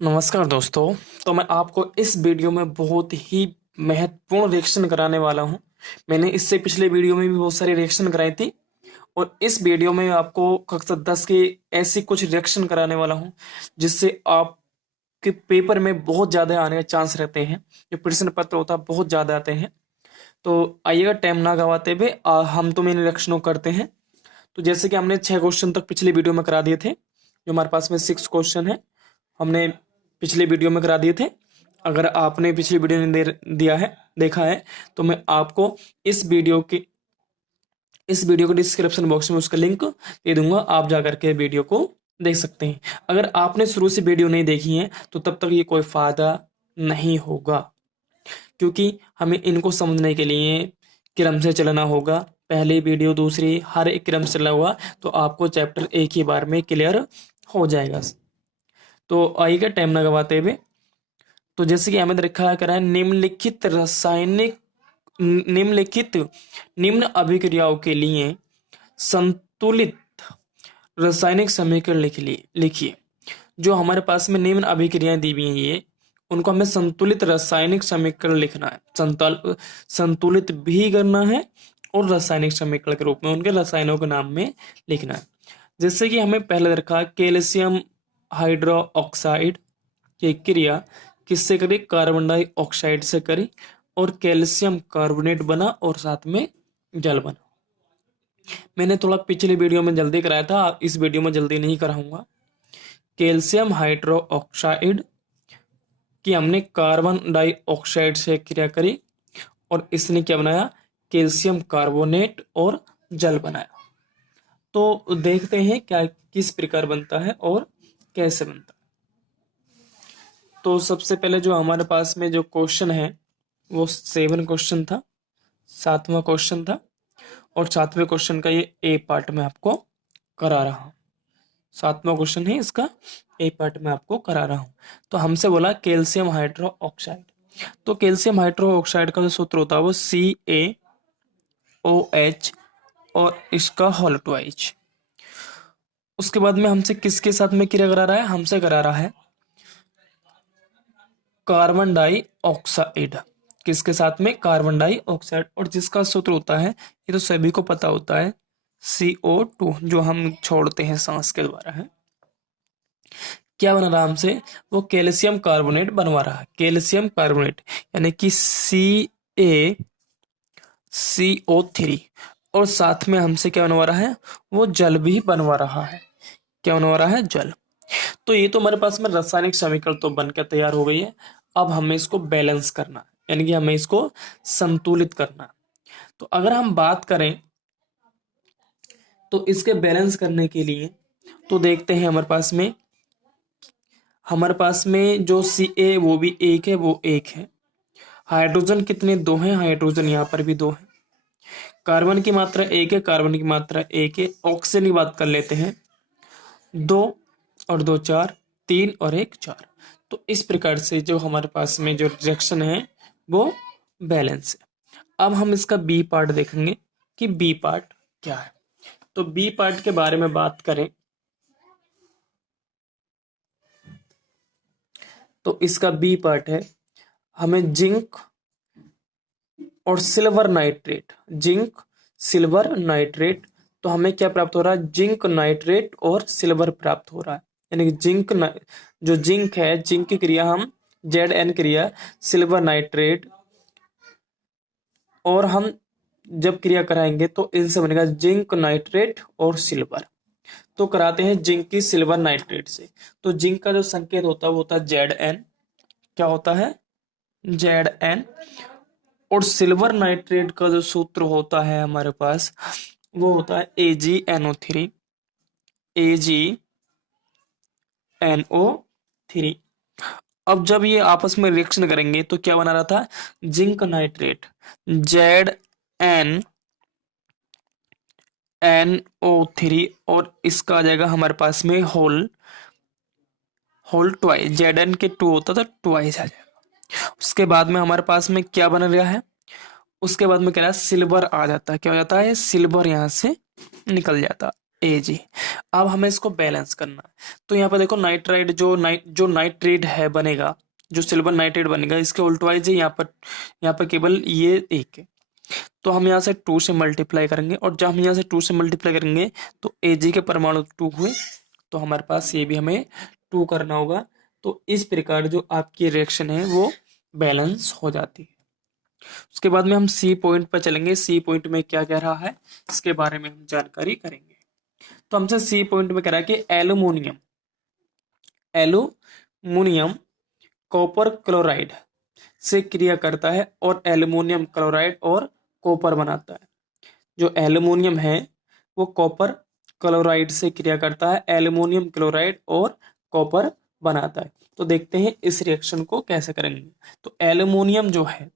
नमस्कार दोस्तों। तो मैं आपको इस वीडियो में बहुत ही महत्वपूर्ण रिएक्शन कराने वाला हूं। मैंने इससे पिछले वीडियो में भी बहुत सारी रिएक्शन कराई थी और इस वीडियो में आपको कक्षा 10 के ऐसी कुछ रिएक्शन कराने वाला हूं जिससे आपके पेपर में बहुत ज़्यादा आने का चांस रहते हैं। जो प्रश्न पत्र होता है बहुत ज़्यादा आते हैं। तो आइएगा टाइम ना गवाते हुए हम तो इन रिएक्शनों करते हैं। तो जैसे कि हमने 6 क्वेश्चन तक पिछले वीडियो में करा दिए थे। जो हमारे पास में 6 क्वेश्चन है हमने पिछले वीडियो में करा दिए थे। अगर आपने पिछली वीडियो नहीं दिया है देखा है तो मैं आपको इस वीडियो के डिस्क्रिप्शन बॉक्स में उसका लिंक दे दूंगा। आप जा करके वीडियो को देख सकते हैं। अगर आपने शुरू से वीडियो नहीं देखी है तो तब तक ये कोई फायदा नहीं होगा, क्योंकि हमें इनको समझने के लिए क्रम से चलना होगा। पहली वीडियो दूसरी हर एक क्रम से चला हुआ तो आपको चैप्टर एक ही बार में क्लियर हो जाएगा। तो आइएगा टाइम ना गवाते हुए। तो जैसे कि हमें रखा करा है निम्न अभिक्रियाओं के लिए संतुलित रासायनिक समीकरण लिखिए। जो हमारे पास में निम्न अभिक्रियाएं दी हुई हैं ये उनको हमें संतुलित रासायनिक समीकरण लिखना है। संतुलित भी करना है और रासायनिक समीकरण के रूप में उनके रसायनों के नाम में लिखना है। जैसे कि हमें पहले रखा कैल्शियम हाइड्रोक्साइड की क्रिया किससे करी? कार्बन डाइऑक्साइड से करी और कैल्शियम कार्बोनेट बना और साथ में जल बना। मैंने थोड़ा पिछले वीडियो में जल्दी कराया था, इस वीडियो में जल्दी नहीं कराऊंगा। कैल्शियम हाइड्रोक्साइड की हमने कार्बन डाइऑक्साइड से क्रिया करी और इसने क्या बनाया? कैल्शियम कार्बोनेट और जल बनाया। तो देखते हैं क्या किस प्रकार बनता है और कैसे बनता है। तो सबसे पहले जो हमारे पास में जो क्वेश्चन है वो 7 क्वेश्चन था, 7वां क्वेश्चन था और 7वें क्वेश्चन का ये ए पार्ट में आपको करा रहा हूँ। 7वां क्वेश्चन है इसका ए पार्ट में आपको करा रहा हूँ। तो हमसे बोला कैल्शियम हाइड्रोक्साइड। तो कैल्शियम हाइड्रोक्साइड का जो सूत्र होता है वो CaOH और इसका होल ट्वाइज। उसके बाद में हमसे किसके साथ में क्रिया करा रहा है? हमसे करा रहा है कार्बन डाइऑक्साइड। किसके साथ में? Carbon dioxide. और जिसका सूत्र होता है ये तो सभी को पता होता है CO2, जो हम छोड़ते हैं सांस के द्वारा है। क्या बना रहा हमसे? वो कैल्शियम कार्बोनेट बनवा रहा है। कैल्शियम कार्बोनेट यानी कि CaCO3 और साथ में हमसे क्या बनवा रहा है? वो जल भी बनवा रहा है। क्या बनवा रहा है? जल। तो ये तो हमारे पास में रासायनिक समीकरण तो बनकर तैयार हो गई है। अब हमें इसको बैलेंस करना है, यानी कि हमें इसको संतुलित करना है। तो अगर हम बात करें तो इसके बैलेंस करने के लिए तो देखते हैं हमारे पास में जो Ca वो भी एक है, वो एक है। हाइड्रोजन कितने? 2 हैं। हाइड्रोजन यहाँ पर भी 2 है। कार्बन की मात्रा 1 है, कार्बन की मात्रा 1 है। ऑक्सीजन की बात कर लेते हैं, 2 और 2 4, 3 और 1 4। तो इस प्रकार से जो हमारे पास में जो रिएक्शन है वो बैलेंस है। अब हम इसका बी पार्ट देखेंगे कि बी पार्ट क्या है। तो बी पार्ट के बारे में बात करें तो इसका बी पार्ट है हमें जिंक और जिंक सिल्वर नाइट्रेट। तो हमें क्या प्राप्त हो रहा है? जिंक नाइट्रेट और सिल्वर प्राप्त हो रहा है। यानी कि जो जिंक है, जिंक की क्रिया हम Zn क्रिया सिल्वर नाइट्रेट, और हम जब क्रिया कराएंगे तो इनसे बनेगा जिंक नाइट्रेट और सिल्वर। तो कराते हैं जिंक की सिल्वर नाइट्रेट से। तो जिंक का जो संकेत होता है वो होता है Zn। क्या होता है? Zn। और सिल्वर नाइट्रेट का जो सूत्र होता है हमारे पास वो होता है AgNO3। AgNO3। अब जब ये आपस में रिएक्शन करेंगे तो क्या बना रहा था? जिंक नाइट्रेट ZnNO3 और इसका आ जाएगा हमारे पास में होल ट्वाइस। Zn के 2 होता था, ट्वाइस आ जाएगा। उसके बाद में हमारे पास में क्या बन रहा है? उसके बाद में क्या है? सिल्वर आ जाता है। क्या हो जाता है? सिल्वर यहां से निकल जाता। Ag। अब हमें इसको बैलेंस करना है। तो यहाँ पर देखो नाइट्राइड जो नाइट्रेट है बनेगा, जो सिल्वर नाइट्रेट बनेगा, इसके उल्टवाइज यहाँ पर केवल ये एक है। तो हम यहाँ से 2 से मल्टीप्लाई करेंगे, और जब हम यहाँ से 2 से मल्टीप्लाई करेंगे तो Ag के परमाणु 2 हुए, तो हमारे पास ये भी हमें 2 करना होगा। तो इस प्रकार जो आपकी रिएक्शन है वो बैलेंस हो जाती है। उसके बाद में हम सी पॉइंट पर चलेंगे। सी पॉइंट में क्या कह रहा है इसके बारे में हम जानकारी करेंगे। तो हमसे सी पॉइंट में कह रहा है कि एल्यूमिनियम कॉपर क्लोराइड से क्रिया करता है और एल्युमिनियम क्लोराइड और कॉपर बनाता है। जो एल्युमिनियम है वो कॉपर क्लोराइड से क्रिया करता है, एल्युमिनियम क्लोराइड और कॉपर बनाता है। तो देखते हैं इस रिएक्शन को कैसे करेंगे। तो एल्युमिनियम जो है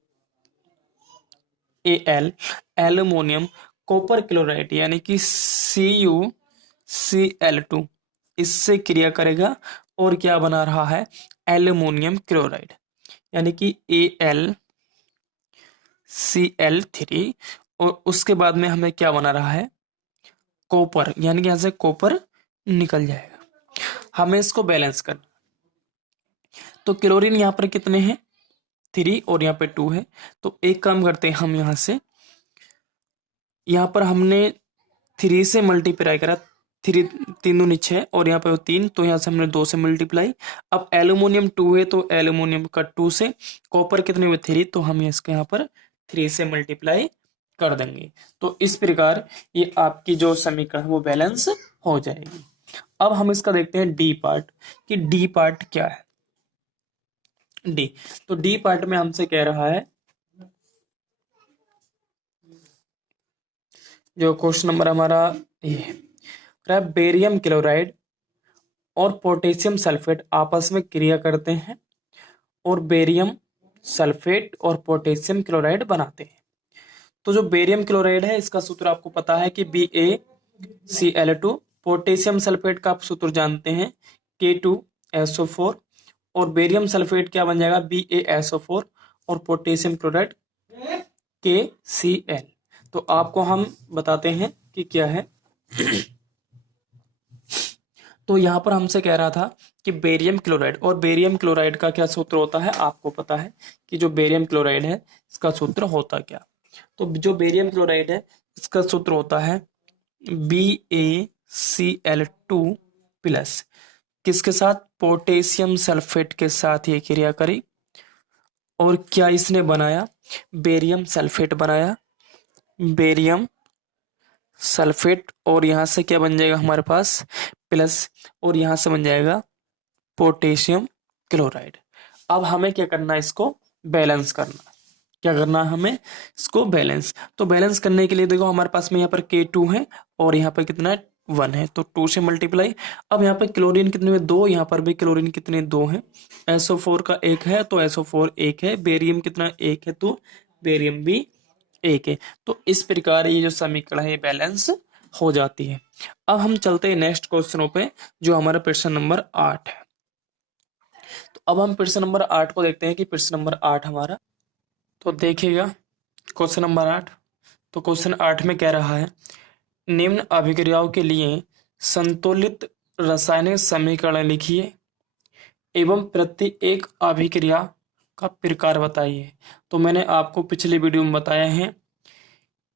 Al, एल्युमिनियम कॉपर क्लोराइड यानी कि CuCl2 इससे क्रिया करेगा और क्या बना रहा है एल्युमिनियम क्लोराइड यानी कि AlCl3। और उसके बाद में हमें क्या बना रहा है कॉपर, यानी कि यहां से कॉपर निकल जाएगा। हमें इसको बैलेंस करना। तो क्लोरीन यहाँ पर कितने हैं 3 और यहाँ पे 2 है। तो एक काम करते हैं हम यहाँ पर हमने 3 से मल्टीप्लाई करा, 3 3 दूनी 6 और यहाँ पे 3, तो यहाँ से हमने 2 से मल्टीप्लाई। अब एल्युमिनियम 2 है तो एल्युमिनियम का 2 से, कॉपर कितने हुए 3, तो हम इसके यहाँ पर 3 से मल्टीप्लाई कर देंगे। तो इस प्रकार ये आपकी जो समीकरण है वो बैलेंस हो जाएगी। अब हम इसका देखते हैं डी पार्ट कि डी पार्ट क्या है। डी, तो डी पार्ट में हमसे कह रहा है जो क्वेश्चन नंबर हमारा ये है, बेरियम क्लोराइड और पोटेशियम सल्फेट आपस में क्रिया करते हैं और बेरियम सल्फेट और पोटेशियम क्लोराइड बनाते हैं। तो जो बेरियम क्लोराइड है इसका सूत्र आपको पता है कि BaCl2। पोटेशियम सल्फेट का आप सूत्र जानते हैं K2SO4। और बेरियम सल्फेट क्या बन जाएगा BaSO4 और पोटेशियम क्लोराइड KCl। तो आपको हम बताते हैं कि क्या है। तो यहाँ पर हमसे कह रहा था कि बेरियम क्लोराइड, और बेरियम क्लोराइड का क्या सूत्र होता है आपको पता है कि जो बेरियम क्लोराइड है इसका सूत्र होता क्या। तो जो बेरियम क्लोराइड है इसका सूत्र होता है BaCl2 प्लस किसके साथ पोटेशियम सल्फेट के साथ ये क्रिया करी और क्या इसने बनाया बेरियम सल्फेट बनाया, बेरियम सल्फेट। और यहाँ से क्या बन जाएगा हमारे पास प्लस, और यहाँ से बन जाएगा पोटेशियम क्लोराइड। अब हमें क्या करना है इसको बैलेंस करना है। क्या करना है हमें इसको बैलेंस। तो बैलेंस करने के लिए देखो हमारे पास में यहाँ पर K2 है और यहाँ पर कितना है 1 है, तो 2 से मल्टीप्लाई। अब यहाँ पर क्लोरीन कितने में 2, यहाँ पर भी क्लोरीन कितने 2 हैं। SO4 का 1 है तो SO4 1 है। बेरियम कितना 1 है तो बेरियम भी 1 है। तो इस प्रकार ये जो समीकरण है बैलेंस हो जाती है। अब हम चलते हैं नेक्स्ट क्वेश्चनों पे जो हमारा प्रश्न नंबर 8 है। तो अब हम प्रश्न नंबर 8 को देखते हैं कि प्रश्न नंबर 8 हमारा, तो देखिएगा क्वेश्चन नंबर 8। तो क्वेश्चन 8 में कह रहा है निम्न अभिक्रियाओं के लिए संतुलित रासायनिक समीकरण लिखिए एवं प्रति एक अभिक्रिया का प्रकार बताइए। तो मैंने आपको पिछले वीडियो में बताया है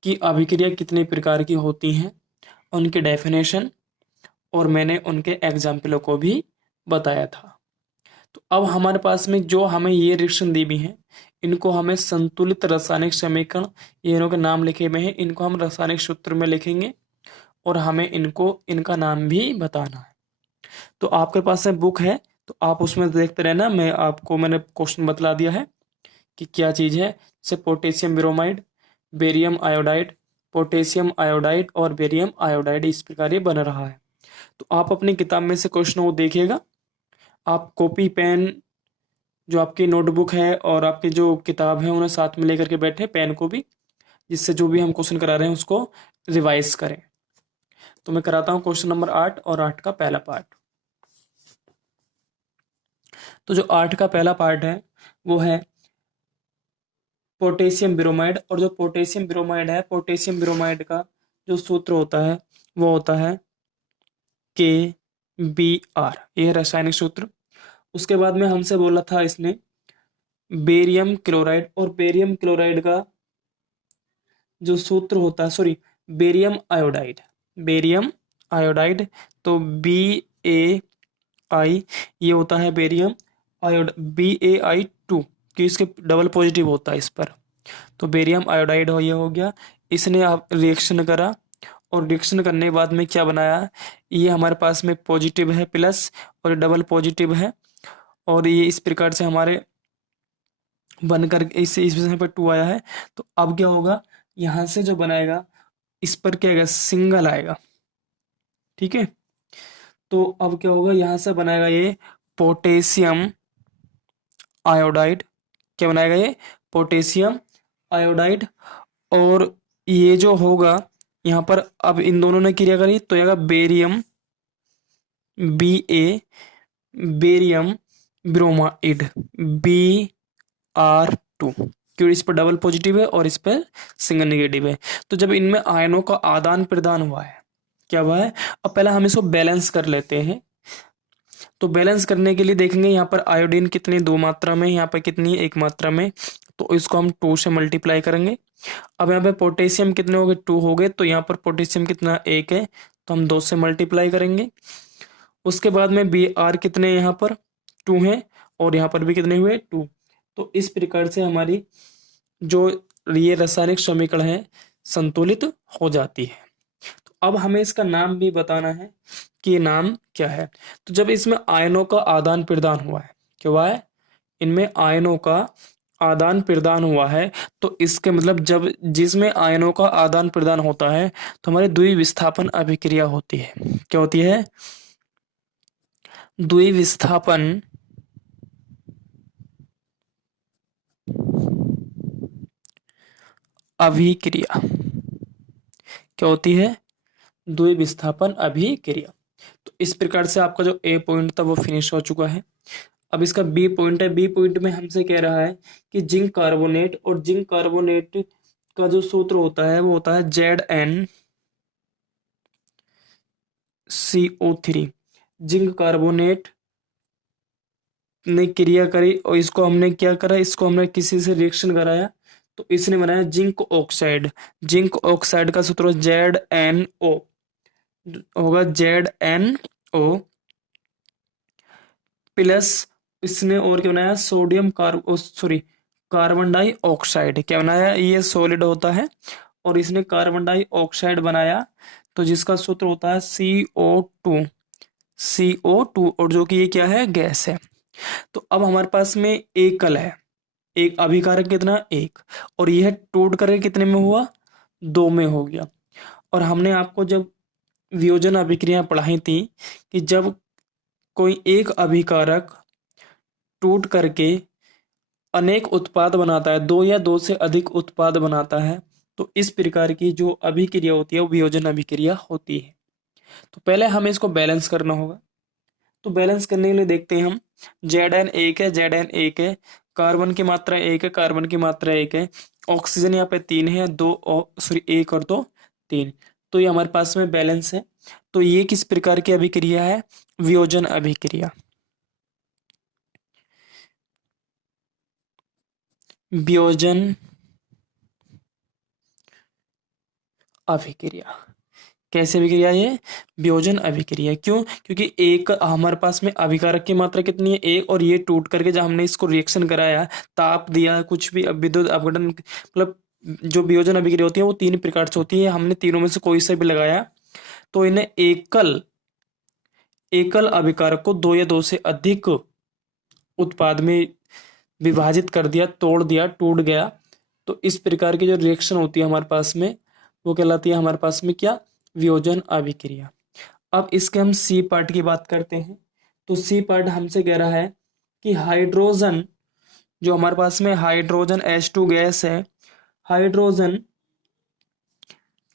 कि अभिक्रिया कितने प्रकार की होती हैं, उनके डेफिनेशन, और मैंने उनके एग्जाम्पलों को भी बताया था। तो अब हमारे पास में जो हमें ये रिएक्शन दी हुई है इनको हमें संतुलित रासायनिक समीकरण, ये इनके नाम लिखे हुए हैं, इनको हम रासायनिक सूत्र में लिखेंगे और हमें इनका नाम भी बताना है। तो आपके पास में बुक है तो आप उसमें देखते रहना। मैंने क्वेश्चन बतला दिया है कि क्या चीज़ है, जैसे potassium bromide, barium iodide, potassium iodide और बेरियम आयोडाइड, इस प्रकार ये बन रहा है। तो आप अपनी किताब में से क्वेश्चन को देखिएगा। आप कॉपी पेन जो आपकी नोटबुक है और आपकी जो किताब है उन्हें साथ में लेकर के बैठे, पेन को भी, जिससे जो भी हम क्वेश्चन करा रहे हैं उसको रिवाइज करें। तो मैं कराता हूँ क्वेश्चन नंबर 8 और 8 का पहला पार्ट। तो जो 8 का पहला पार्ट है वो है पोटेशियम ब्रोमाइड। और जो पोटेशियम ब्रोमाइड है, पोटेशियम ब्रोमाइड का जो सूत्र होता है वो होता है KBr, ये है रासायनिक सूत्र। उसके बाद में हमसे बोला था इसने बेरियम क्लोराइड, और बेरियम क्लोराइड का जो सूत्र होता है, sorry, barium iodide, barium iodide, तो BaI, ये होता है बेरियम आयोड, BaI2, कि इसके डबल पॉजिटिव होता है इस पर, तो बेरियम आयोडाइड ये हो गया। इसने आप रिएक्शन करा, और रिएक्शन करने के बाद में क्या बनाया, ये हमारे पास में पॉजिटिव है प्लस, और ये डबल पॉजिटिव है, और ये इस प्रकार से हमारे बनकर इस विषय पर 2 आया है। तो अब क्या होगा, यहाँ से जो बनाएगा इस पर क्या आएगा, सिंगल आएगा, ठीक है। तो अब क्या होगा, यहाँ से बनाएगा ये पोटेशियम आयोडाइड, क्या बनाएगा ये, पोटेशियम आयोडाइड। और ये जो होगा यहाँ पर, अब इन दोनों ने क्रिया करी तो आएगा barium Ba, barium bromide Br2, क्योंकि इस पर डबल पॉजिटिव है और इस पर सिंगल नेगेटिव है। तो जब इनमें आयनों का आदान प्रदान हुआ है, क्या हुआ है, अब पहले हम इसको बैलेंस कर लेते हैं। तो बैलेंस करने के लिए देखेंगे यहाँ पर आयोडीन कितनी, 2 मात्रा में, यहाँ पर कितनी है, 1 मात्रा में, तो इसको हम 2 से मल्टीप्लाई करेंगे। अब यहाँ पे पोटेशियम कितने हो गए, 2 हो गए, तो यहाँ पर पोटेशियम कितना, 1 है, तो हम 2 से मल्टीप्लाई करेंगे। उसके बाद में Br कितने, यहाँ पर 2 हैं, और यहाँ पर भी कितने हुए, 2। तो इस प्रकार से हमारी जो ये रासायनिक समीकरण है संतुलित हो जाती है। तो अब हमें इसका नाम भी बताना है कि ये नाम क्या है। तो जब इसमें आयनों का आदान प्रदान हुआ है, क्या हुआ है, इनमें आयनों का आदान प्रदान हुआ है, तो इसके मतलब जब जिसमें आयनों का आदान प्रदान होता है तो हमारी द्विविस्थापन अभिक्रिया होती है। क्या होती है, द्विविस्थापन अभिक्रिया, क्या होती है, द्विविस्थापन अभिक्रिया। तो इस प्रकार से आपका जो ए पॉइंट था वो फिनिश हो चुका है। अब इसका बी पॉइंट है, बी पॉइंट में हमसे कह रहा है कि जिंक कार्बोनेट, और जिंक कार्बोनेट का जो सूत्र होता है वो होता है ZnCO3। जिंक कार्बोनेट ने क्रिया करी, और इसको हमने क्या करा, इसको हमने किसी से रिएक्शन कराया, तो इसने बनाया जिंक ऑक्साइड। जिंक ऑक्साइड का सूत्र ZnO होगा, ZnO प्लस, इसने और क्या बनाया, सोडियम कार्बन डाइऑक्साइड, क्या बनाया, ये सॉलिड होता है, और इसने कार्बन डाइऑक्साइड बनाया, तो जिसका सूत्र होता है CO2, और जो कि ये क्या है, गैस है। तो अब हमारे पास में एकल है, एक अभिकारक कितना, 1, और यह टूट करके कितने में हुआ, 2 में हो गया। और हमने आपको जब वियोजन अभिक्रिया पढ़ाई थी कि जब कोई एक अभिकारक टूट करके अनेक उत्पाद बनाता है, 2 या 2 से अधिक उत्पाद बनाता है, तो इस प्रकार की जो अभिक्रिया होती है वो वियोजन अभिक्रिया होती है। तो पहले हमें इसको बैलेंस करना होगा। तो बैलेंस करने के लिए देखते हैं हम, Zn 1 है, Zn 1 है, कार्बन की मात्रा 1 है, कार्बन की मात्रा 1 है, ऑक्सीजन यहाँ पे 3 है, 1 और 2 3, तो ये हमारे पास में बैलेंस है। तो ये किस प्रकार की अभिक्रिया है, वियोजन अभिक्रिया, वियोजन अभिक्रिया। कैसे अभिक्रिया, ये वियोजन अभिक्रिया। क्यों, क्योंकि एक हमारे पास में अभिकारक की मात्रा कितनी है, 1, और ये टूट करके जब हमने इसको रिएक्शन कराया, ताप दिया, कुछ भी विद्युत अपघटन, मतलब जो वियोजन अभिक्रिया होती है वो 3 प्रकार से होती है, हमने तीनों में से कोई से भी लगाया, तो इन्हें एकल एकल अभिकारक को 2 या 2 से अधिक उत्पाद में विभाजित कर दिया, तोड़ दिया, टूट गया, तो इस प्रकार की जो रिएक्शन होती है हमारे पास में वो कहलाती है हमारे पास में क्या, वियोजन अभिक्रिया। अब इसके हम सी पार्ट की बात करते हैं। तो सी पार्ट हमसे कह रहा है कि हाइड्रोजन, जो हमारे पास में हाइड्रोजन H2 गैस है, हाइड्रोजन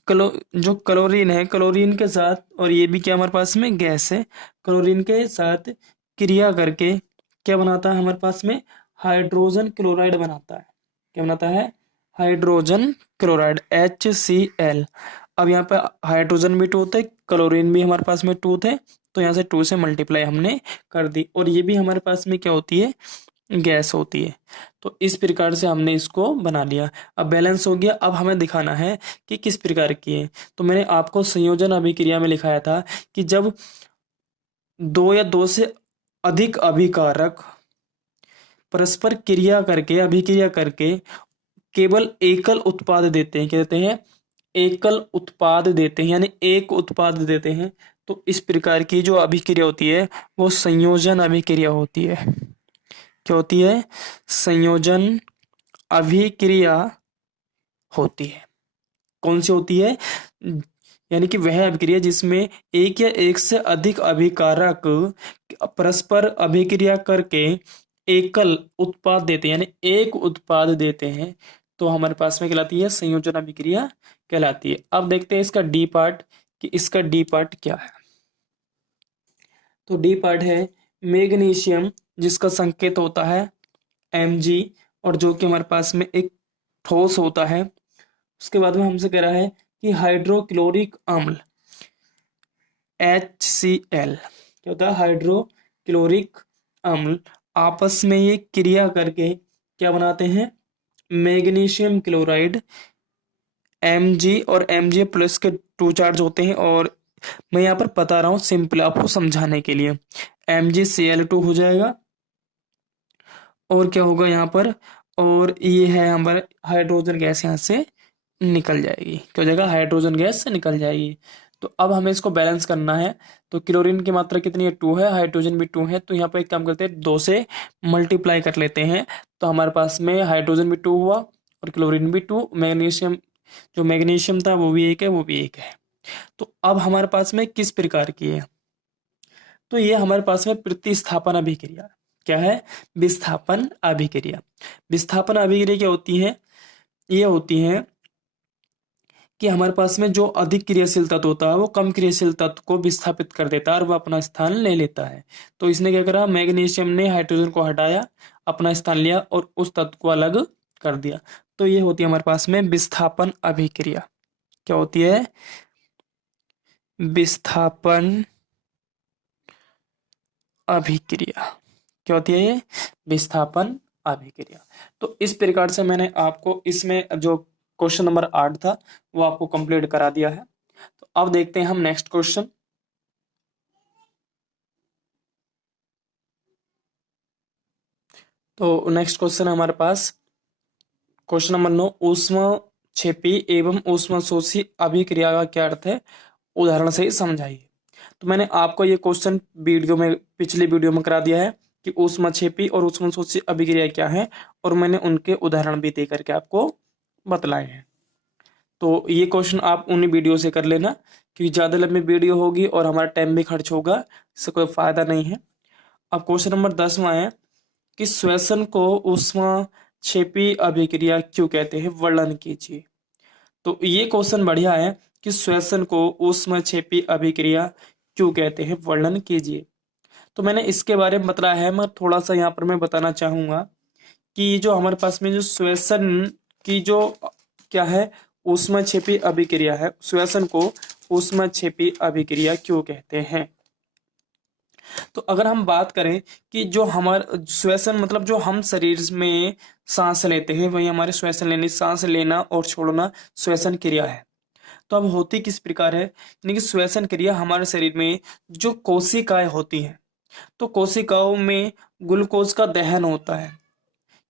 जो क्लोरीन है, क्लोरीन के साथ, और ये भी क्या हमारे पास में गैस है, क्लोरीन के साथ क्रिया करके क्या बनाता है हमारे पास में, हाइड्रोजन क्लोराइड बनाता है। क्या बनाता है, हाइड्रोजन क्लोराइड HCl। अब यहाँ पे हाइड्रोजन भी टू होता है, क्लोरीन भी हमारे पास में 2 थे, तो यहाँ से 2 से मल्टीप्लाई हमने कर दी, और ये भी हमारे पास में क्या होती है, गैस होती है। तो इस प्रकार से हमने इसको बना लिया। अब बैलेंस हो गया। अब हमें दिखाना है कि किस प्रकार की है। तो मैंने आपको संयोजन अभिक्रिया में लिखाया था कि जब दो या दो से अधिक अभिकारक परस्पर क्रिया करके, अभिक्रिया करके केवल एकल उत्पाद देते हैं, क्या देते हैं, एकल उत्पाद देते हैं, यानी एक उत्पाद देते हैं, तो इस प्रकार की जो अभिक्रिया होती है वो संयोजन अभिक्रिया होती है। क्या होती है, संयोजन अभिक्रिया होती है। कौन सी होती है, यानी कि वह अभिक्रिया जिसमें एक या एक से अधिक अभिकारक परस्पर अभिक्रिया करके एकल उत्पाद देते हैं, यानी एक उत्पाद देते हैं, तो हमारे पास में कहलाती है संयोजन अभिक्रिया कहलाती है। अब देखते हैं इसका डी पार्ट, कि इसका डी पार्ट क्या है। तो डी पार्ट है मैग्नीशियम, जिसका संकेत होता है Mg, और जो कि हमारे पास में एक ठोस होता है। उसके बाद में हमसे कह रहा है कि हाइड्रोक्लोरिक अम्ल HCl, क्या होता है, हाइड्रोक्लोरिक अम्ल आपस में ये क्रिया करके क्या बनाते हैं, मैग्नीशियम क्लोराइड। Mg और Mg प्लस के 2 चार्ज होते हैं, और मैं यहाँ पर बता रहा हूँ सिंपल आपको समझाने के लिए। MgCl2 हो जाएगा, और क्या होगा यहाँ पर, और ये है हमारा हाइड्रोजन गैस यहाँ से निकल जाएगी। क्या हो जाएगा, हाइड्रोजन गैस से निकल जाएगी। तो अब हमें इसको बैलेंस करना है। तो क्लोरीन की मात्रा कितनी है, 2 है, हाइड्रोजन भी 2 है, तो यहाँ पर एक काम करते हैं, 2 से मल्टीप्लाई कर लेते हैं। तो हमारे पास में हाइड्रोजन भी 2 हुआ और क्लोरीन भी 2, मैग्नीशियम, जो मैग्नीशियम था वो भी 1 है, वो भी 1 है। तो अब हमारे पास में किस प्रकार की है, तो ये हमारे पास में प्रतिस्थापन अभिक्रिया। क्या है, विस्थापन अभिक्रिया। विस्थापन अभिक्रिया क्या होती है, ये होती है कि हमारे पास में जो अधिक क्रियाशील तत्व होता है वो कम क्रियाशील तत्व को विस्थापित कर देता है और वो अपना स्थान ले लेता है। तो इसने क्या करा, मैग्नीशियम ने हाइड्रोजन को हटाया, अपना स्थान लिया और उस तत्व को अलग कर दिया। तो ये होती है हमारे पास में विस्थापन अभिक्रिया। क्या होती है, विस्थापन अभिक्रिया। क्या होती है ये, विस्थापन अभिक्रिया। तो इस प्रकार से मैंने आपको इसमें जो क्वेश्चन नंबर 8 था वो आपको कंप्लीट करा दिया है। तो अब देखते हैं हम नेक्स्ट क्वेश्चन। तो नेक्स्ट क्वेश्चन है हमारे पास क्वेश्चन नंबर 9, ऊष्मक्षेपी एवं ऊष्मशोषी अभिक्रिया का क्या अर्थ है, उदाहरण से ही समझाइए। तो मैंने आपको ये क्वेश्चन वीडियो में, पिछले वीडियो में करा दिया है कि ऊष्मक्षेपी और ऊष्मशोषी अभिक्रिया क्या है, और मैंने उनके उदाहरण भी दे करके आपको बतलाए हैं। तो ये क्वेश्चन आप उन्हीं वीडियो से कर लेना, क्योंकि ज़्यादा लंबी वीडियो होगी और हमारा टाइम भी खर्च होगा, इससे कोई फायदा नहीं है। अब क्वेश्चन नंबर 10वां है कि श्वसन को ऊष्मक्षेपी अभिक्रिया क्यों कहते हैं, वर्णन कीजिए। तो ये क्वेश्चन बढ़िया है कि श्वसन को ऊष्मक्षेपी अभिक्रिया क्यों कहते हैं, वर्णन कीजिए। तो मैंने इसके बारे में बताया है, मैं थोड़ा सा यहाँ पर मैं बताना चाहूंगा कि जो हमारे पास में जो श्वसन की जो क्या है, ऊष्मक्षेपी अभिक्रिया है, श्वसन को ऊष्मक्षेपी अभिक्रिया क्यों कहते हैं। तो अगर हम बात करें कि जो हमारा श्वसन मतलब जो हम शरीर में सांस लेते हैं वही हमारे श्वसन लेने, सांस लेना और छोड़ना श्वसन क्रिया है। तो अब होती किस प्रकार है, यानी कि श्वसन क्रिया हमारे शरीर में जो कोशिकाएं होती हैं, तो कोशिकाओं में ग्लूकोज का दहन होता है,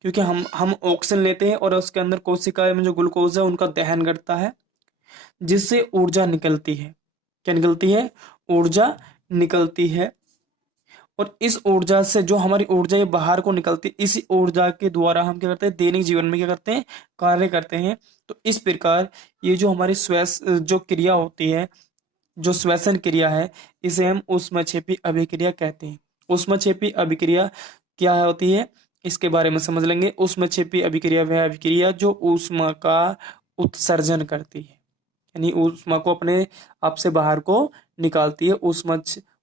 क्योंकि हम ऑक्सीजन लेते हैं और उसके अंदर कोशिकाएं में जो ग्लूकोज है उनका दहन करता है, जिससे ऊर्जा निकलती है। क्या निकलती है, ऊर्जा निकलती है। और इस ऊर्जा से जो हमारी ऊर्जा ये बाहर को निकलती है, इसी ऊर्जा के द्वारा हम क्या करते हैं, दैनिक जीवन में क्या करते हैं, कार्य करते हैं। तो इस प्रकार ये जो हमारी श्वास जो क्रिया होती है, जो श्वसन क्रिया है, इसे हम ऊष्मक्षेपी अभिक्रिया कहते हैं। ऊष्मक्षेपी अभिक्रिया क्या होती है, इसके बारे में समझ लेंगे। ऊष्मक्षेपी अभिक्रिया वह अभिक्रिया जो ऊष्मा का उत्सर्जन करती है, यानी ऊष्मा को अपने आप से बाहर को निकालती है,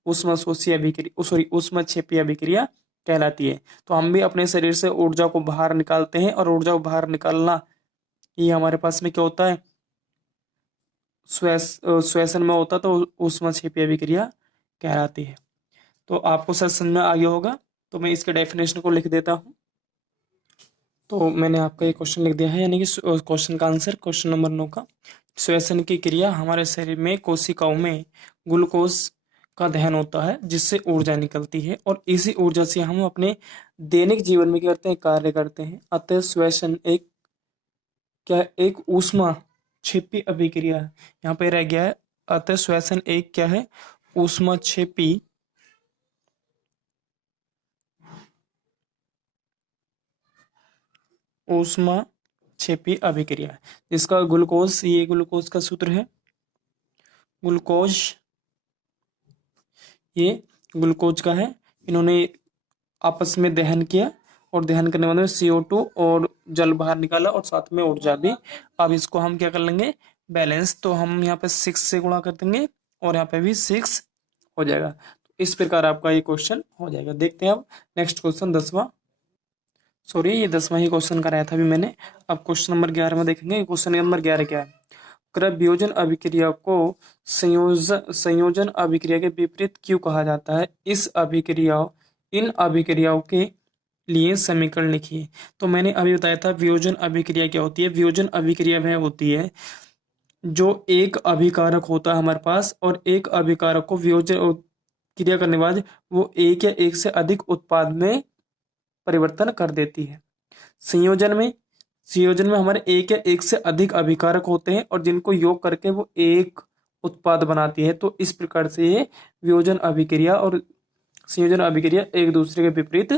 ऊष्मशोषी अभिक्रिया, सॉरी, ऊष्मक्षेपी अभिक्रिया कहलाती है। तो हम भी अपने शरीर से ऊर्जा को बाहर निकालते हैं, और ऊर्जा को बाहर निकालना ये हमारे पास में क्या होता है, श्वसन में होता तो ऊष्माक्षेपी अभिक्रिया कहलाती है। तो आपको सर समझ में आ गया होगा। तो मैं इसके डेफिनेशन को लिख देता हूँ। तो मैंने आपका ये क्वेश्चन लिख दिया है, यानी कि क्वेश्चन का आंसर क्वेश्चन नंबर 9 का, श्वसन की क्रिया हमारे शरीर में कोशिकाओं में ग्लूकोज का दहन होता है जिससे ऊर्जा निकलती है और इसी ऊर्जा से हम अपने दैनिक जीवन में क्या करते हैं, कार्य करते हैं। अतः श्वसन एक ऊष्मा क्षेपी अभिक्रिया है। यहाँ पे रह गया है, अतः श्वसन एक क्या है, ऊष्मा क्षेपी अभिक्रिया है, जिसका ग्लूकोज, ये ग्लूकोज का सूत्र है, ग्लूकोज, ये ग्लूकोज का है। इन्होंने आपस में दहन किया और दहन करने वाले CO2 और जल बाहर निकाला और साथ में ऊर्जा भी। अब इसको हम क्या कर लेंगे, बैलेंस। तो हम यहाँ पे 6 से गुणा कर देंगे और यहाँ पे भी 6 हो जाएगा। तो इस प्रकार आपका ये क्वेश्चन हो जाएगा। देखते हैं अब नेक्स्ट क्वेश्चन 10वां, सॉरी ये 10वां ही क्वेश्चन कराया था अभी मैंने। अब क्वेश्चन नंबर 11 में देखेंगे। क्वेश्चन नंबर 11 क्या है, वियोजन अभिक्रिया को संयोजन अभिक्रिया के विपरीत क्यों कहा जाता है, इन अभिक्रियाओं के लिए समीकरण लिखिए। तो मैंने अभी बताया था वियोजन अभिक्रिया क्या होती है। वियोजन अभिक्रिया वह होती है जो एक अभिकारक होता है हमारे पास और एक अभिकारक को वियोजन क्रिया करने के बाद वो एक या एक से अधिक उत्पाद में परिवर्तन कर देती है। संयोजन में हमारे एक या एक से अधिक अभिकारक होते हैं और जिनको योग करके वो एक उत्पाद बनाती है। तो इस प्रकार से ये वियोजन अभिक्रिया और संयोजन अभिक्रिया एक दूसरे के विपरीत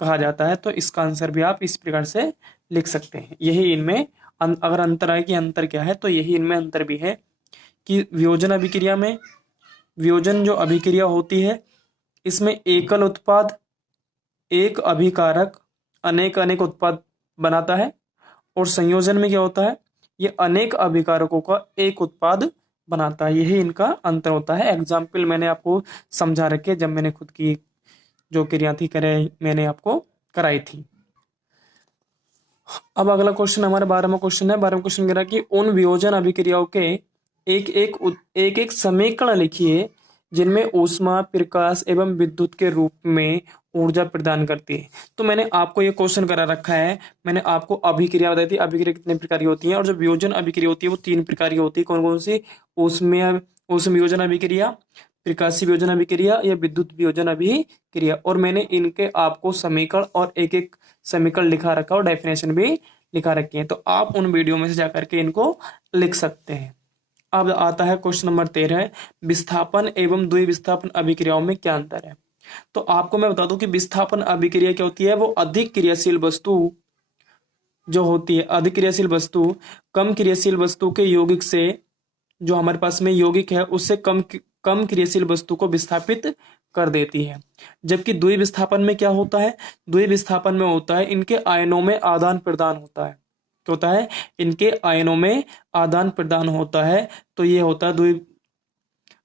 कहा जाता है। तो इसका आंसर भी आप इस प्रकार से लिख सकते हैं। यही इनमें अगर अंतर आए कि अंतर क्या है, तो यही इनमें अंतर भी है कि वियोजन अभिक्रिया में, वियोजन जो अभिक्रिया होती है इसमें एकल उत्पाद, एक अभिकारक अनेक उत्पाद बनाता है और संयोजन में क्या होता है, ये अनेक अभिकारकों का एक उत्पाद बनाता है। यही इनका अंतर होता है। एग्जाम्पल मैंने आपको समझा रखे जब मैंने खुद की जो क्रिया थी मैंने आपको कराई थी। अब अगला क्वेश्चन हमारा 12वां क्वेश्चन है। 12वां क्वेश्चन कह रहा है कि उन वियोजन अभिक्रियाओं के एक समीकरण लिखिए जिनमें ऊष्मा, प्रकाश एवं विद्युत के रूप में ऊर्जा प्रदान करती है। तो मैंने आपको ये क्वेश्चन करा रखा है। मैंने आपको अभिक्रिया बताई थी, अभिक्रिया कितने प्रकार की होती है, और जो वियोजन अभिक्रिया होती है वो 3 प्रकार की होती है। कौन कौन सी, ऊष्म वियोजन अभिक्रिया, प्रकाशीय वियोजन अभिक्रिया या विद्युत वियोजन अभिक्रिया। और मैंने इनके आपको समीकरण और एक एक समीकरण लिखा रखा और डेफिनेशन भी लिखा रखी है। तो आप उन वीडियो में से जाकर के इनको लिख सकते हैं। अब आता है क्वेश्चन नंबर 13, विस्थापन एवं द्विविस्थापन अभिक्रियाओं में क्या अंतर है। तो आपको मैं बता दूं कि विस्थापन अभिक्रिया क्या होती है, वो अधिक क्रियाशील वस्तु जो होती है, अधिक क्रियाशील वस्तु कम क्रियाशील वस्तु के यौगिक से, जो हमारे पास में यौगिक है उससे कम क्रियाशील वस्तु को विस्थापित कर देती है। जबकि द्विविस्थापन में क्या होता है, द्विविस्थापन में होता है इनके आयनों में आदान प्रदान होता है। क्या होता है, इनके आयनों में आदान प्रदान होता है। तो ये होता है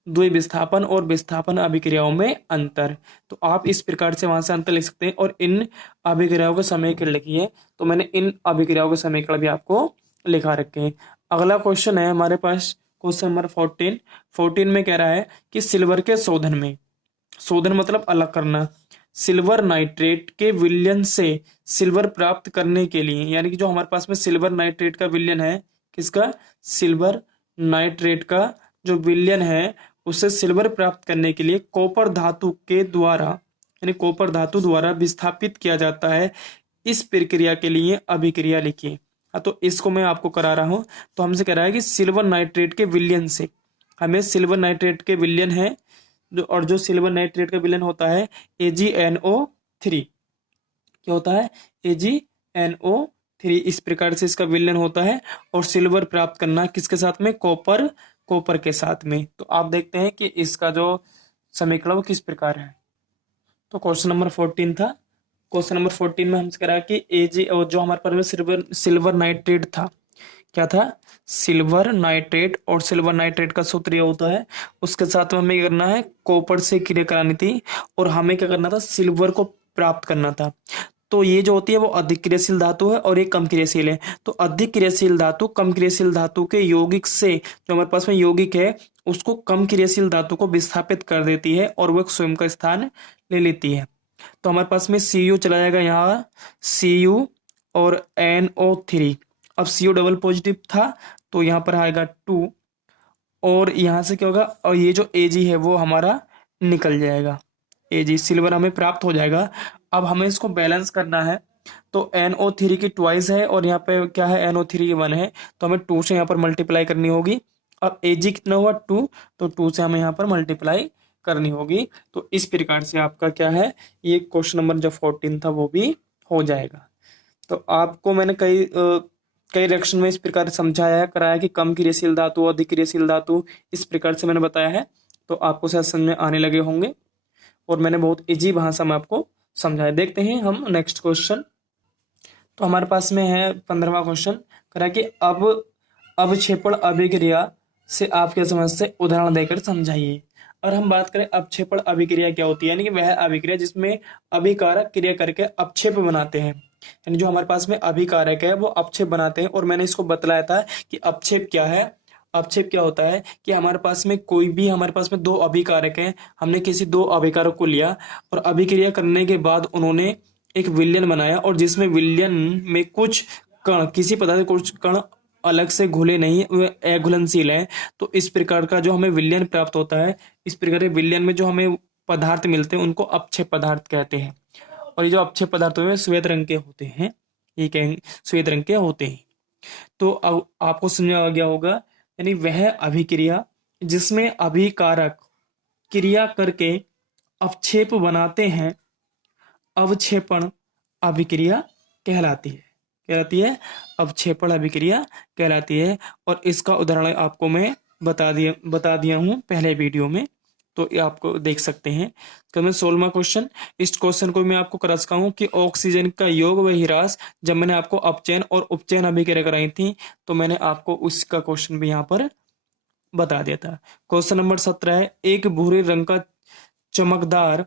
द्विविस्थापन और विस्थापन अभिक्रियाओं में अंतर। तो आप इस प्रकार से वहां से अंतर लिख सकते हैं और इन अभिक्रियाओं के समीकरण लिखिए। तो मैंने इन अभिक्रियाओं के समीकरण भी आपको लिखा रखे हैं। अगला क्वेश्चन है हमारे पास क्वेश्चन नंबर 14 में कह रहा है कि सिल्वर के शोधन में, शोधन मतलब अलग करना, सिल्वर नाइट्रेट के विलयन से सिल्वर प्राप्त करने के लिए, यानी कि जो हमारे पास में सिल्वर नाइट्रेट का विलयन है, किसका, सिल्वर नाइट्रेट का जो विलयन है उससे सिल्वर प्राप्त करने के लिए कॉपर धातु के द्वारा, यानी कॉपर धातु द्वारा विस्थापित किया जाता है। इस प्रक्रिया के लिए अभिक्रिया लिखिए। तो इसको मैं आपको करा रहा हूं। तो हमसे कह रहा है कि सिल्वर नाइट्रेट के विलयन से, हमें सिल्वर नाइट्रेट के विलयन है और जो सिल्वर नाइट्रेट का विलयन होता है AgNO3, क्या होता है, AgNO3, इस प्रकार से इसका विलयन होता है और सिल्वर प्राप्त करना किसके साथ में, कॉपर के साथ में। तो आप देखते हैं कि इसका जो समीकरण वो किस प्रकार है। तो क्वेश्चन नंबर 14 था। क्वेश्चन नंबर 14 में हमसे करा कि जो हमारे पास में सिल्वर नाइट्रेट था, क्या था, सिल्वर नाइट्रेट, और सिल्वर नाइट्रेट का सूत्र ये होता है, उसके साथ में हमें क्या करना है, कॉपर से क्रिया करानी थी और हमें क्या करना था, सिल्वर को प्राप्त करना था। तो ये जो होती है वो अधिक क्रियाशील धातु है और ये कम क्रियाशील है। तो अधिक क्रियाशील धातु कम क्रियाशील धातु के यौगिक से, जो हमारे पास में यौगिक है, उसको कम क्रियाशील धातु को विस्थापित कर देती है और वो स्वयं का स्थान ले लेती है। तो हमारे पास में Cu चला जाएगा यहाँ, Cu और NO3। अब Cu डबल पॉजिटिव था तो यहाँ पर आएगा 2, और यहाँ से क्या होगा, और ये जो Ag है वो हमारा निकल जाएगा, Ag सिल्वर हमें प्राप्त हो जाएगा। अब हमें इसको बैलेंस करना है, तो NO3 की ट्वाइस है और यहाँ पे क्या है, NO3 की 1 है, तो हमें 2 से यहाँ पर मल्टीप्लाई करनी होगी। अब Ag कितना हुआ 2, तो 2 से हमें यहाँ पर मल्टीप्लाई करनी होगी। तो इस प्रकार से आपका क्या है, ये क्वेश्चन नंबर जो 14 था वो भी हो जाएगा। तो आपको मैंने कई रिएक्शन में इस प्रकार समझाया कराया कि कम क्रियाशील धातु, अधिक क्रियाशील धातु, इस प्रकार से मैंने बताया है। तो आपको शायद समझ में आने लगे होंगे और मैंने बहुत इजी भाषा में आपको समझाया। देखते हैं हम नेक्स्ट क्वेश्चन। तो हमारे पास में है 15वां क्वेश्चन, करा कि अब अवक्षेपण अभिक्रिया से आप क्या समझते हैं, उदाहरण देकर समझाइए। और हम बात करें अवक्षेपण अभिक्रिया क्या होती है, यानी कि वह अभिक्रिया जिसमें अभिकारक क्रिया करके अपक्षेप बनाते हैं, यानी जो हमारे पास में अभिकारक है वो अपक्षेप बनाते हैं। और मैंने इसको बतलाया था कि अपक्षेप क्या है। अपक्षेप क्या होता है कि हमारे पास में कोई भी, हमारे पास में दो अभिकारक हैं, हमने किसी दो अभिकारक को लिया और अभिक्रिया करने के बाद उन्होंने एक विलयन बनाया, और जिसमें विलयन में कुछ कण, किसी पदार्थ कुछ कण अलग से घुले नहीं, वे अघुलनशील है। तो इस प्रकार का जो हमें विलयन प्राप्त होता है, इस प्रकार के विलयन में जो हमें पदार्थ मिलते हैं उनको अपक्षेप पदार्थ कहते हैं। और ये जो अपक्षेप पदार्थ होते हैं श्वेत रंग के होते हैं, ये कहेंगे श्वेत रंग के होते हैं। तो अब आपको समझ आ गया होगा, यानी वह अभिक्रिया जिसमें अभिकारक क्रिया करके अपक्षेप बनाते हैं, अवक्षेपण अभिक्रिया कहलाती है। अवक्षेपण अभिक्रिया कहलाती है। और इसका उदाहरण आपको मैं बता दिया हूं पहले वीडियो में, तो ये आपको देख सकते हैं। तो मैं 16वां क्वेश्चन, इस क्वेश्चन को मैं आपको करा सका हूँ कि ऑक्सीजन का योग व ह्रास, जब मैंने आपको अपचयन और उपचयन अभिक्रिया कराई थी तो मैंने आपको उसका क्वेश्चन भी यहाँ पर बता दिया था। क्वेश्चन नंबर 17 है, एक भूरे रंग का चमकदार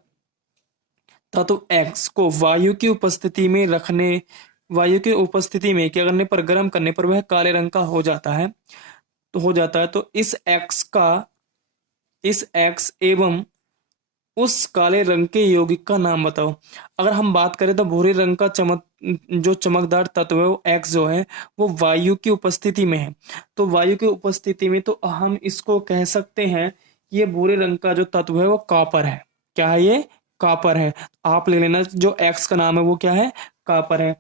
धातु एक्स को वायु की उपस्थिति में क्या करने पर, गर्म करने पर वह काले रंग का हो जाता है। तो इस एक्स एवं उस काले रंग के यौगिक का नाम बताओ। अगर हम बात करें तो भूरे रंग का जो चमकदार तत्व है वो एक्स जो है वो वायु की उपस्थिति में है। तो वायु की उपस्थिति में तो हम इसको कह सकते हैं कि ये भूरे रंग का जो तत्व है वो कॉपर है। क्या है ये? कॉपर है। आप ले लेना, जो एक्स का नाम है वो क्या है? कॉपर है।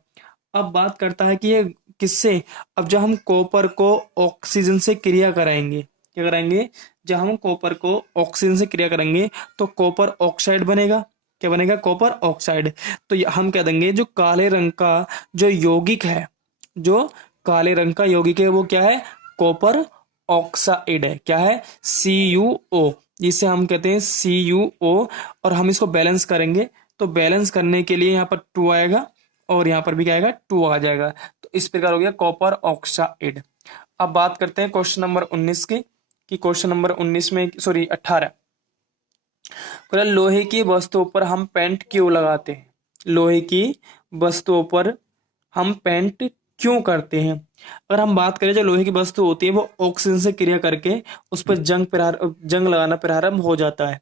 अब बात करता है कि ये किससे, अब जब हम कॉपर को ऑक्सीजन से क्रिया कराएंगे, क्या कराएंगे, जब हम कॉपर को ऑक्सीजन से क्रिया करेंगे तो कॉपर ऑक्साइड बनेगा। क्या बनेगा? Copper oxide. तो हम कह देंगे जो काले रंग का जो यौगिक है, जो काले रंग का यौगिक है वो क्या है? कॉपर ऑक्साइड है। क्या है? CuO, जिसे हम कहते हैं CuO। और हम इसको बैलेंस करेंगे, तो बैलेंस करने के लिए यहाँ पर 2 आएगा और यहाँ पर भी क्या आएगा? 2 आ जाएगा। तो इस प्रकार हो गया कॉपर ऑक्साइड। अब बात करते हैं क्वेश्चन नंबर 19 की, कि क्वेश्चन नंबर 19 में, सॉरी 18, लोहे की वस्तुओं पर हम पेंट क्यों लगाते हैं? लोहे की वस्तुओं पर हम पेंट क्यों करते हैं? अगर हम बात करें, जो लोहे की वस्तु होती है वो ऑक्सीजन से क्रिया करके उस पर जंग लगाना प्रारंभ हो जाता है,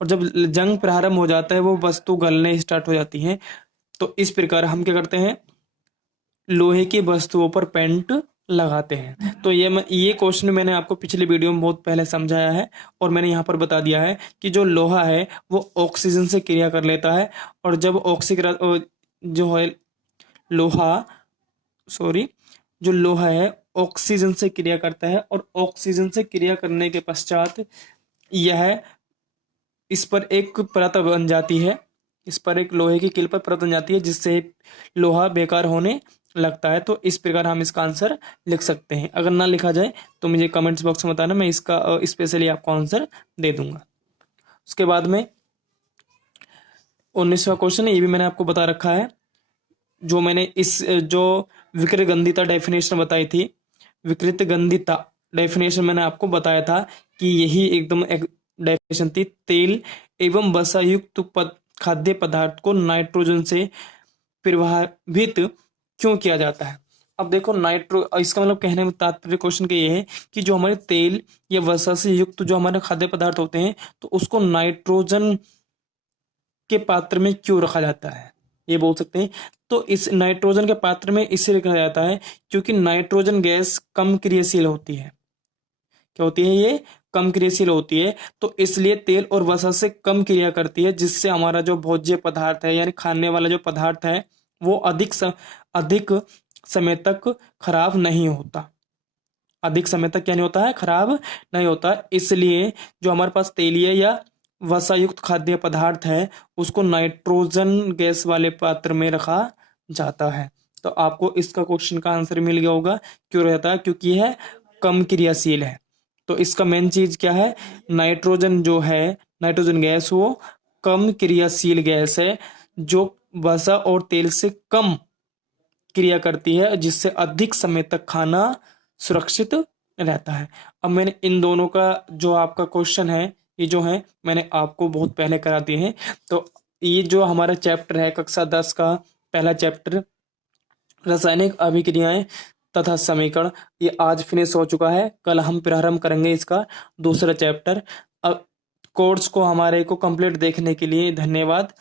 और जब जंग प्रारंभ हो जाता है वो वस्तु गलने स्टार्ट हो जाती है। तो इस प्रकार हम क्या करते हैं? लोहे की वस्तुओं पर पेंट लगाते हैं। तो ये क्वेश्चन मैंने आपको पिछले वीडियो में बहुत पहले समझाया है, और मैंने यहाँ पर बता दिया है कि जो लोहा है वो ऑक्सीजन से क्रिया कर लेता है, और जब जो है लोहा सॉरी जो लोहा है ऑक्सीजन से क्रिया करता है, और ऑक्सीजन से क्रिया करने के पश्चात यह इस पर एक परत बन जाती है, इस पर एक लोहे की कील पर परत बन जाती है, जिससे लोहा बेकार होने लगता है। तो इस प्रकार हम इसका आंसर लिख सकते हैं। अगर ना लिखा जाए तो मुझे कमेंट्स बॉक्स में बताना, मैं इसका स्पेशली आपको आंसर दे दूंगा। उसके बाद में 19वां क्वेश्चन है, ये भी मैंने आपको बता रखा है। जो मैंने जो विकृत गंधिता डेफिनेशन बताई थी, विकृत गंधिता डेफिनेशन मैंने आपको बताया था कि यही एकदम डेफिनेशन थी। तेल एवं वसा युक्त खाद्य पदार्थ को नाइट्रोजन से प्रभावित क्यों किया जाता है? अब देखो नाइट्रो इसका मतलब कहने में तात्पर्य क्वेश्चन का ये है कि जो हमारे तेल या वसा से युक्त जो हमारे खाद्य पदार्थ होते हैं तो उसको नाइट्रोजन के पात्र में क्यों रखा जाता है, ये बोल सकते हैं। तो इस नाइट्रोजन के पात्र में इसलिए रखा जाता है क्योंकि नाइट्रोजन गैस कम क्रियाशील होती है। क्या होती है ये? कम क्रियाशील होती है, तो इसलिए तेल और वसा से कम क्रिया करती है, जिससे हमारा जो भोज्य पदार्थ है यानी खाने वाला जो पदार्थ है वो अधिक समय तक खराब नहीं होता। अधिक समय तक क्या नहीं होता है? खराब नहीं होता। इसलिए जो हमारे पास तेलीय या वसा युक्त खाद्य पदार्थ है उसको नाइट्रोजन गैस वाले पात्र में रखा जाता है। तो आपको इसका क्वेश्चन का आंसर मिल गया होगा। क्यों रहता है? क्योंकि यह कम क्रियाशील है। तो इसका मेन चीज क्या है? नाइट्रोजन जो है, नाइट्रोजन गैस वो कम क्रियाशील गैस है जो वसा और तेल से कम क्रिया करती है, जिससे अधिक समय तक खाना सुरक्षित रहता है। अब मैंने इन दोनों का जो आपका क्वेश्चन है ये जो है मैंने आपको बहुत पहले करा दिए हैं। तो ये जो हमारा चैप्टर है कक्षा 10 का पहला चैप्टर रासायनिक अभिक्रियाएं तथा समीकरण, ये आज फिनिश हो चुका है। कल हम प्रारंभ करेंगे इसका दूसरा चैप्टर। अब कोर्स को हमारे को कंप्लीट देखने के लिए धन्यवाद।